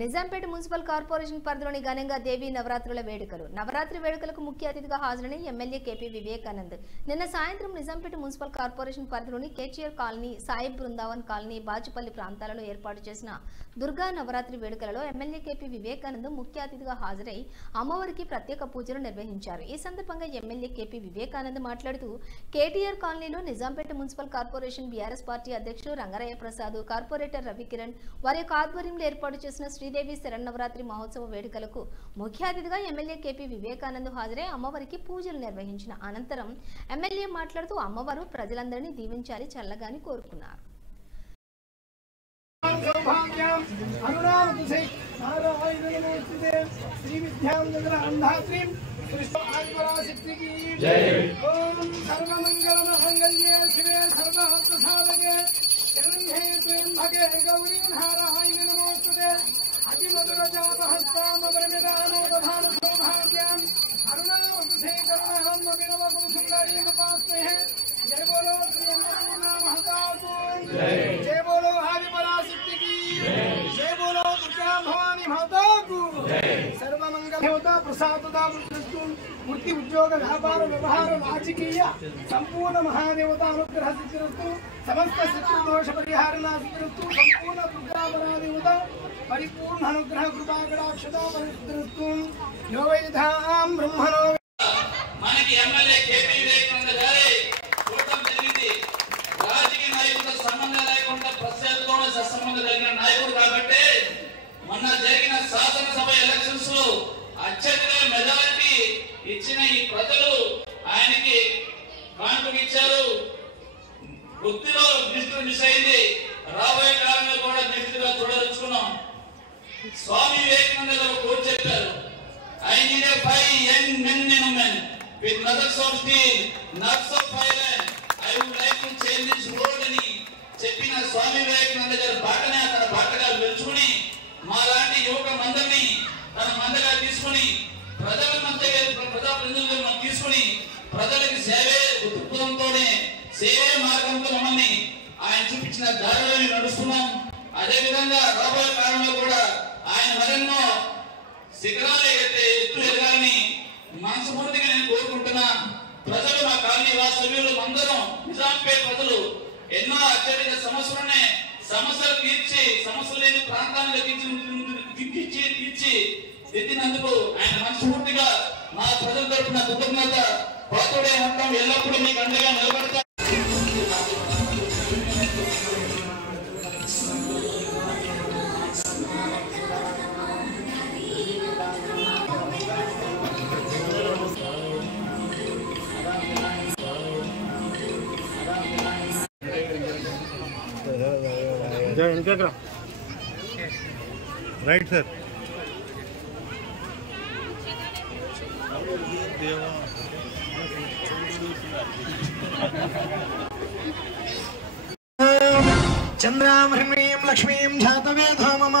Nizampet municipal corporation పరిధిలోని ఘనంగా దేవి నవరాత్రుల వేడుకలు. నవరాత్రి వేడుకలకు ముఖ్య అతిథిగా హాజరైన ఎమ్మెల్యే కేపీ వివేకానంద్ నిన్న సాయంత్రం నిజాంపేట మున్సిపల్ కార్పొరేషన్ పరిధిలోని కేటీఆర్ కాలనీ, సాయిబ్ బృందావన్ కాలనీ, బాచుపల్లి ప్రాంతాలలో ఏర్పాటు చేసిన దుర్గా నవరాత్రి వేడుకలలో ఎమ్మెల్యే కేపీ వివేకానంద్ ముఖ్య అతిథిగా హాజరై అమ్మవారికి ప్రత్యేక పూజలు నిర్వహించారు. ఈ సందర్భంగా ఎమ్మెల్యే కేపీ వివేకానంద్ మాట్లాడుతూ కేటీఆర్ కాలనీలో Nizampet municipal corporation BRS party అధ్యక్షుడు రంగరయ్య ప్రసాద్, కార్పొరేటర్ రవికిరణ్ వారి యొక్క ఆధ్వర్యంలో ఏర్పాటు చేసిన శ్రీదేవి శరన్నవరాత్రి మహోత్సవ వేడుకలకు ముఖ్య అతిథిగా ఎమ్మెల్యే కేపీ వివేకానంద్ హాజరై అమ్మవారికి పూజలు నిర్వహించిన అనంతరం ఎమ్మెల్యే మాట్లాడుతూ అమ్మవారు ప్రజలందరినీ దీవించాలి, చల్లగాని కోరుకున్నారు. जय बोलो श्री अन्नपूर्णा माता को जय बोलो आदि पराशक्ति की जय बोलो दुर्गा भवानी माता को सर्वमंगल देवता प्रसादता मूर्ति उद्योग व्यापार व्यवहार राजकीय संपूर्ण महादेवता अनुग्रह सिद्धिरस्तु समस्त शत्रुदोष परिहार नासिद्धिरस्तु संपूर्ण दुर्गा परादेवता परिपूर्ण अनुग्रह कृपा कटाक्षता परिसिद्धिरस्तु यो वैधाम ब्रह्मणो మనకి ఎమ్మెల్యే కేపీ వివేకానంద గారి చూడటం జరిగింది. రాజకీయ నాయకులతో సంబంధం లేకుండా ప్రజలతో సత్సంబంధం కలిగిన నాయకుడు కాబట్టి మొన్న జరిగిన శాసనసభ ఎలక్షన్స్ లో అత్యధిక మెజారిటీ ఇచ్చిన ఈ ప్రజలు ఆయనకి కానుక ఇచ్చారు. వృత్తిలో మిస్ అయింది. రాబోయే కాలంలో కూడా నిష్ఠగా చూడదలుచుకున్నాం. స్వామి వివేకానంద గారు కోట్ చెప్పారు, I need a 5 young men and women with nuggets of steel, nuts of iron. I would like to change this world అని చెప్పిన స్వామి వివేకానంద గారి బాటనే అక్కడ బాటగా వెలుచుకుని మాలాంటి యువక మందరిని తన మందగా తీసుకుని ప్రజల ప్రజాప్రతినిధులను తీసుకుని ప్రజలకు సేవే దృక్పథంతోనే సేవే మార్గంతో మమ్మల్ని ఆయన చూపించిన దారిలో నడుస్తున్నాం. అదేవిధంగా రాబోయే కాలంలో కూడా ఆయన మరెన్నో శిఖరాలు ఎత్తు ఎదగాలని మనస్ఫూర్తిగా నేను కోరుకుంటున్నా. ప్రజలు మా కాలనీ వాస్తవ్యులు అందరం నిజాంపేట ప్రజలు ఎన్నో అత్యధిక సమస్యలు తీర్చి సమస్యలు లేని ప్రాంతాన్ని తీర్చి ఎత్తినందుకు ఆయన మనస్ఫూర్తిగా మా ప్రజల తరపున కృతజ్ఞత పాత్రుడే ఉంటాం. ఎల్లప్పుడూ మీకు అండగా నిలబడతాం. राइट सर चंद्रां ह्रीं लक्ष्मीं जातवेदो मम